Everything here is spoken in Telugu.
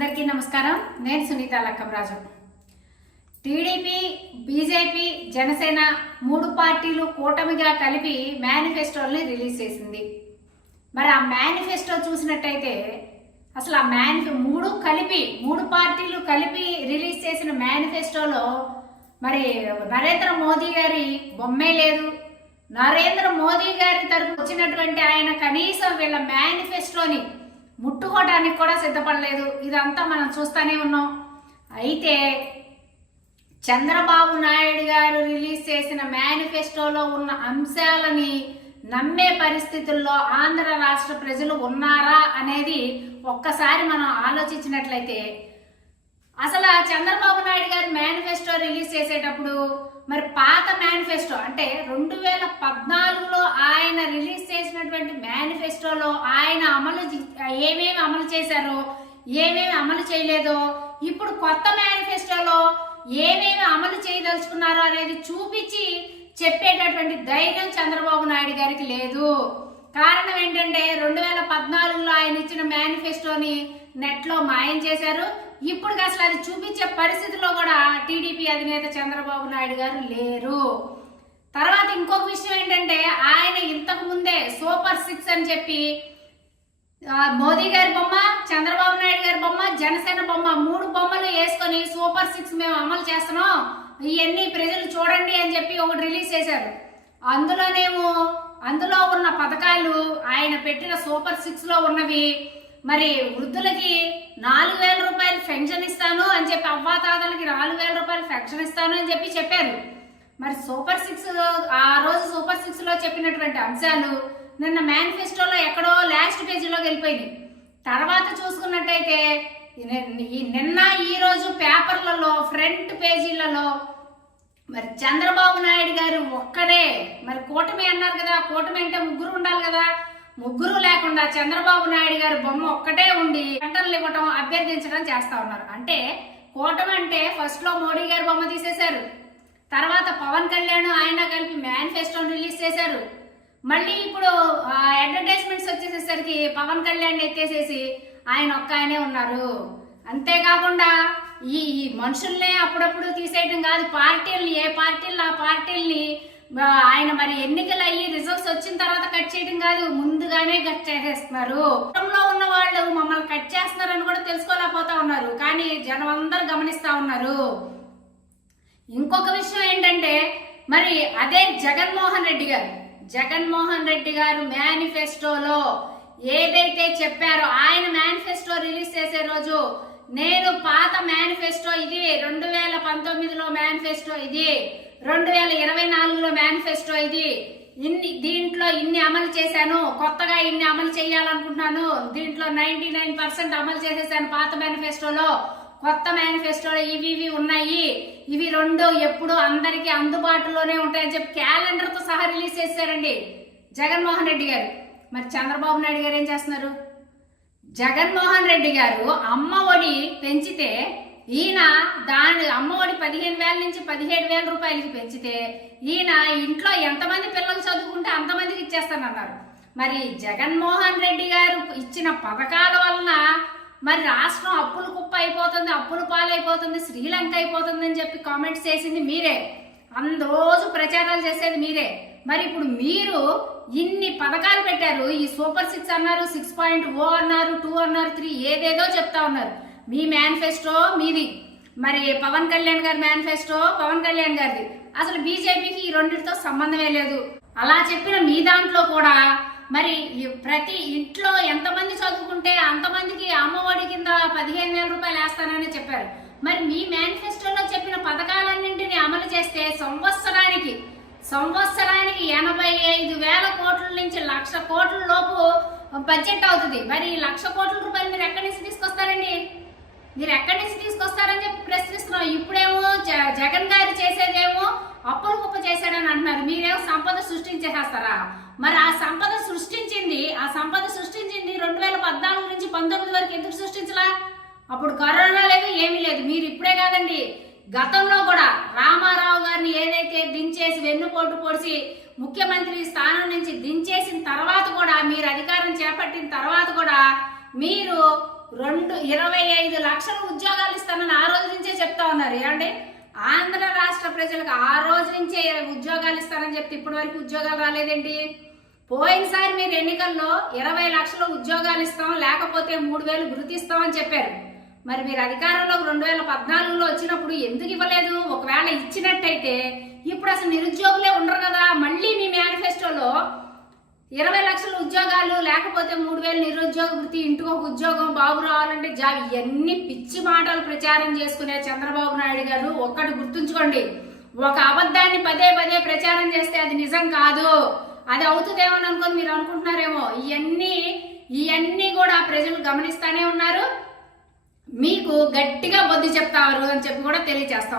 అందరికీ నమస్కారం. నేను సునీత లక్కమరాజు. టీడీపీ, బీజేపీ, జనసేన మూడు పార్టీలు కూటమిగా కలిపి మేనిఫెస్టోల్ని రిలీజ్ చేసింది. మరి ఆ మేనిఫెస్టో చూసినట్టయితే అసలు ఆ మూడు పార్టీలు కలిపి రిలీజ్ చేసిన మేనిఫెస్టోలో మరి నరేంద్ర మోదీ గారి బొమ్మే లేదు. నరేంద్ర మోదీ గారి తరఫు వచ్చినటువంటి ఆయన కనీసం వీళ్ళ మేనిఫెస్టోని ముట్టుకోవడానికి కూడా సిద్ధపడలేదు. ఇదంతా మనం చూస్తూనే ఉన్నాం. అయితే చంద్రబాబు నాయుడు గారు రిలీజ్ చేసిన మేనిఫెస్టోలో ఉన్న అంశాలని నమ్మే పరిస్థితుల్లో ఆంధ్ర రాష్ట్ర ప్రజలు ఉన్నారా అనేది ఒక్కసారి మనం ఆలోచించినట్లయితే, అసలు చంద్రబాబు నాయుడు గారు మేనిఫెస్టో రిలీజ్ చేసేటప్పుడు మరి పాత మేనిఫెస్టో అంటే 2014లో ఆయన రిలీజ్ చేసినటువంటి మేనిఫెస్టోలో ఆయన ఏమేమి అమలు చేశారో, ఏమేమి అమలు చేయలేదో, ఇప్పుడు కొత్త మేనిఫెస్టోలో ఏమేమి అమలు చేయదలుచుకున్నారో అనేది చూపించి చెప్పేటటువంటి ధైర్యం చంద్రబాబు నాయుడు గారికి లేదు. కారణం ఏంటంటే 2014లో ఆయన ఇచ్చిన మేనిఫెస్టోని నెట్లో మాయం చేశారు. ఇప్పుడు అసలు అది చూపించే పరిస్థితిలో కూడా టీడీపీ అధినేత చంద్రబాబు నాయుడు గారు లేరు. తర్వాత ఇంకొక విషయం ఏంటంటే, ఆయన ఇంతకు ముందే సూపర్ 6 అని చెప్పి మోదీ గారి బొమ్మ, చంద్రబాబు నాయుడు గారి బొమ్మ, జనసేన బొమ్మ 3 బొమ్మలు వేసుకొని సూపర్ 6 మేము అమలు చేస్తున్నాం, ఇవన్నీ ప్రజలు చూడండి అని చెప్పి ఒకటి రిలీజ్ చేశారు. అందులో ఉన్న పథకాలు ఆయన పెట్టిన సూపర్ 6లో ఉన్నవి మరి వృద్ధులకి 4,000 రూపాయలు పెన్షన్ ఇస్తాను అని చెప్పి, అవ్వాతాతలకి 4,000 రూపాయలు పెన్షన్ ఇస్తాను అని చెప్పి చెప్పారు. మరి సూపర్ 6 ఆ రోజు సూపర్ 6లో చెప్పినటువంటి అంశాలు నిన్న మేనిఫెస్టోలో ఎక్కడో లాస్ట్ పేజీలోకి వెళ్ళిపోయింది. తర్వాత చూసుకున్నట్టయితే నిన్న ఈ రోజు పేపర్లలో ఫ్రంట్ పేజీలలో మరి చంద్రబాబు నాయుడు గారు ఒక్కడే, మరి కూటమి అన్నారు కదా, కూటమి అంటే ముగ్గురు ఉండాలి కదా, ముగ్గురు లేకుండా చంద్రబాబు నాయుడు గారి బొమ్మ ఒక్కటే ఉండి వెంటలు ఇవ్వటం, అభ్యర్థించడం చేస్తా ఉన్నారు. అంటే కూటమి అంటే ఫస్ట్ లో మోడీ గారి బొమ్మ తీసేశారు, తర్వాత పవన్ కళ్యాణ్ ఆయన కలిపి మేనిఫెస్టోని రిలీజ్ చేశారు. మళ్ళీ ఇప్పుడు అడ్వర్టైజ్మెంట్స్ వచ్చేసేసరికి పవన్ కళ్యాణ్ ఎత్తేసేసి ఆయన ఒక్కనే ఉన్నారు. అంతేకాకుండా ఈ మనుషుల్నే అప్పుడప్పుడు తీసేయడం కాదు, పార్టీల్ని ఏ పార్టీలు ఆ పార్టీల్ని ఆయన మరి ఎన్నికలు అయ్యి రిజల్ట్స్ వచ్చిన తర్వాత కట్ చేయడం కాదు, ముందుగానే కట్ చేసేస్తున్నారు. కుటుంబంలో ఉన్న వాళ్ళు మమ్మల్ని కట్ చేస్తున్నారని కూడా తెలుసుకోలేకపోతా ఉన్నారు, కానీ జనం అందరూ గమనిస్తా ఉన్నారు. ఇంకొక విషయం ఏంటంటే, మరి అదే జగన్మోహన్ రెడ్డి గారు మేనిఫెస్టోలో ఏదైతే చెప్పారో, ఆయన మేనిఫెస్టో రిలీజ్ చేసే రోజు నేను పాత మేనిఫెస్టో ఇది, 2019లో మేనిఫెస్టో ఇది, 2024లో మేనిఫెస్టో ఇది, దీంట్లో ఇన్ని అమలు చేశాను, కొత్తగా ఇన్ని అమలు చేయాలనుకుంటున్నాను, దీంట్లో 99% అమలు చేసేసాను పాత మేనిఫెస్టోలో, కొత్త మేనిఫెస్టోలో ఇవి ఉన్నాయి, ఇవి 2 ఎప్పుడు అందరికీ అందుబాటులోనే ఉంటాయని చెప్పి క్యాలెండర్ తో సహా రిలీజ్ చేశారండి జగన్మోహన్ రెడ్డి గారు. మరి చంద్రబాబు నాయుడు గారు ఏం చేస్తున్నారు? జగన్మోహన్ రెడ్డి గారు అమ్మ ఒడి పెంచితే, ఈయన దాని అమ్మ ఒడి 15,000 నుంచి 17,000 రూపాయలకి పెంచితే, ఈయన ఇంట్లో ఎంతమంది పిల్లలు చదువుకుంటే అంతమందికి ఇచ్చేస్తానన్నారు. మరి జగన్మోహన్ రెడ్డి గారు ఇచ్చిన పథకాల వలన మరి రాష్ట్రం అప్పుల కుప్ప అయిపోతుంది, అప్పుల పాలైపోతుంది, శ్రీలంక అయిపోతుంది అని చెప్పి కామెంట్స్ చేసింది మీరే, రోజు ప్రచారాలు చేసేది మీరే. మరి ఇప్పుడు మీరు ఇన్ని పథకాలు పెట్టారు, ఈ సూపర్ 6 అన్నారు, 6.0 అన్నారు, 2 అన్నారు, 3 ఏదేదో చెప్తా ఉన్నారు. మీ మేనిఫెస్టో మీది, మరి పవన్ కళ్యాణ్ గారి మేనిఫెస్టో పవన్ కళ్యాణ్ గారిది. అసలు బీజేపీకి ఈ రెండింటితో సంబంధమే లేదు. అలా చెప్పిన మీ దాంట్లో కూడా మరి ప్రతి ఇంట్లో ఎంతమంది చదువుకుంటే అంతమందికి అమ్మఒడి కింద 15,000 రూపాయలు వేస్తానని చెప్పారు. మరి మీ మేనిఫెస్టోలో చెప్పిన పథకాలన్నింటినీ అమలు చేస్తే సంవత్సరానికి 85,000 కోట్ల నుంచి 1,00,000 కోట్ల లోపు బడ్జెట్ అవుతుంది. మరి 1,00,000 కోట్ల రూపాయలు మీరు ఎక్కడి నుంచి తీసుకొస్తారండి? మీరు ఎక్కడి నుంచి తీసుకొస్తారని చెప్పి ప్రశ్నిస్తున్నాం. ఇప్పుడేమో జగన్ గారు చేసేదేమో అప్పుల కుప్ప చేశాడని అంటున్నారు, మీరేమో సంపద సృష్టించేసేస్తారా? మరి ఆ సంపద సృష్టించింది 2014 నుంచి 19 వరకు ఎందుకు సృష్టించలా? అప్పుడు కరోనా లేదు, ఏమీ లేదు. మీరు ఇప్పుడే కాదండి, గతంలో కూడా రామారావు గారిని ఏదైతే దించేసి వెన్నుపోటు పొడిచి ముఖ్యమంత్రి స్థానం నుంచి దించేసిన తర్వాత కూడా, మీరు అధికారం చేపట్టిన తర్వాత కూడా మీరు 25 లక్షల ఉద్యోగాలు ఇస్తానని ఆ రోజు నుంచే చెప్తా ఉన్నారు. ఏమండి, ఆంధ్ర రాష్ట్ర ప్రజలకు ఆ రోజు నుంచే ఉద్యోగాలు ఇస్తారని చెప్తే ఇప్పటి వరకు ఉద్యోగాలు రాలేదేంటి? పోయినసారి మీరు ఎన్నికల్లో 20 లక్షల ఉద్యోగాలు ఇస్తాం, లేకపోతే 3000 గుర్తిస్తాం అని చెప్పారు. మరి మీరు అధికారంలోకి 2014లో వచ్చినప్పుడు ఎందుకు ఇవ్వలేదు? ఒకవేళ ఇచ్చినట్టయితే ఇప్పుడు అసలు నిరుద్యోగులే ఉండరు కదా. మళ్ళీ మీ మేనిఫెస్టోలో 20 లక్షల ఉద్యోగాలు, లేకపోతే 3000 నిరుద్యోగ వృత్తి, ఇంటికి ఒక ఉద్యోగం, బాబు రావాలంటే జాబ్, ఇవన్నీ పిచ్చి మాటలు ప్రచారం చేసుకునే చంద్రబాబు నాయుడు గారు ఒక్కటి గుర్తుంచుకోండి, ఒక అబద్ధాన్ని పదే పదే ప్రచారం చేస్తే అది నిజం కాదు. అది అవుతుందేమో అనుకొని మీరు అనుకుంటున్నారేమో. ఇవన్నీ కూడా ప్రజలు గమనిస్తానే ఉన్నారు. మీకు గట్టిగా బుద్ధి చెప్తారు అని చెప్పి కూడా తెలియజేస్తా ఉన్నారు.